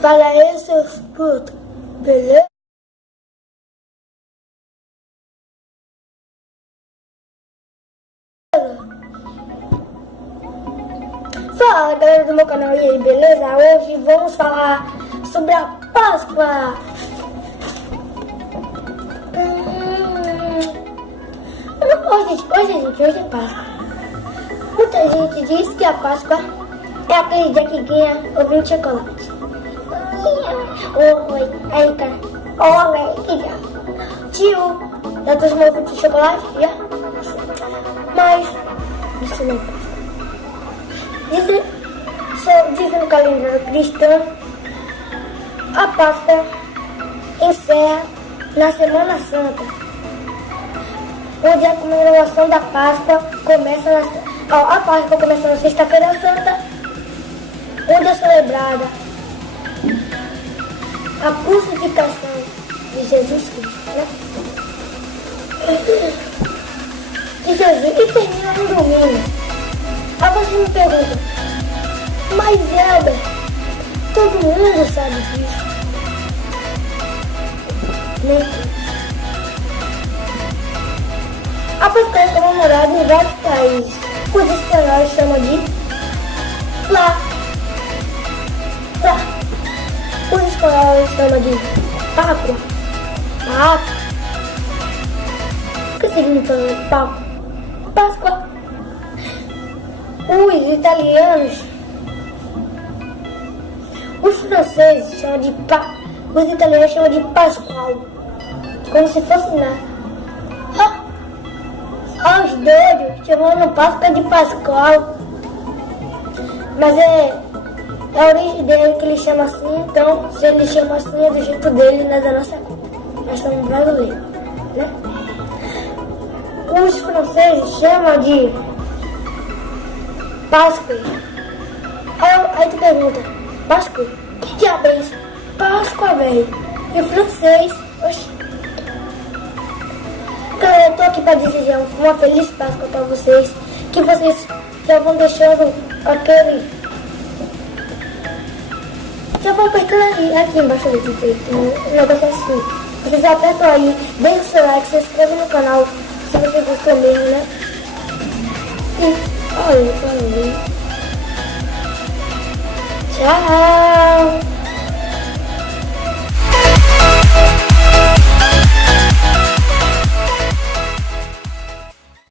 Fala aí, seus putos. Beleza? Fala, galera do meu canal, e aí, beleza? Hoje vamos falar sobre a Páscoa. Hoje é Páscoa. Muita gente diz que a Páscoa é aquele dia que ganha ovinho de chocolate. Oi, aí, cara. Olha, que legal. Tio, já trouxe meu ovinho de chocolate? Já? Mas, isso não é Páscoa. Diz no calendário cristão, a Páscoa encerra na Semana Santa, onde a comemoração da Páscoa começa a Páscoa começa na Sexta-feira Santa, onde é celebrada a crucificação de Jesus Cristo, né? De Jesus, e termina no domingo. Aí você me pergunta, mas Elber, todo mundo sabe disso. Nem tudo. A Páscoa é comemorada em vários países. Os espanhóis chamam de Lá. Os espanhóis chamam de Páscoa. O que significa Páscoa? Os italianos, os franceses chamam de os italianos chamam de Pascoal, como se fosse nada. Os doidos chamam Páscoa de Pascoal, mas é a origem dele que ele chama assim. Então, se ele chama assim, é do jeito dele, não é da nossa culpa. Nós somos brasileiros, né? Os franceses chamam de Páscoa. Aí tu pergunta, Páscoa? Que diabo é isso? Páscoa, velho. Em francês. Oxi. Galera, eu tô aqui pra desejar uma feliz Páscoa pra vocês. Que vocês já vão deixando aquele... Já vão apertando aqui embaixo do vídeo. Um negócio assim. Vocês apertam aí, deixa o seu like, se inscreve no canal se você gostou mesmo, né? E olha, falei. Tchau!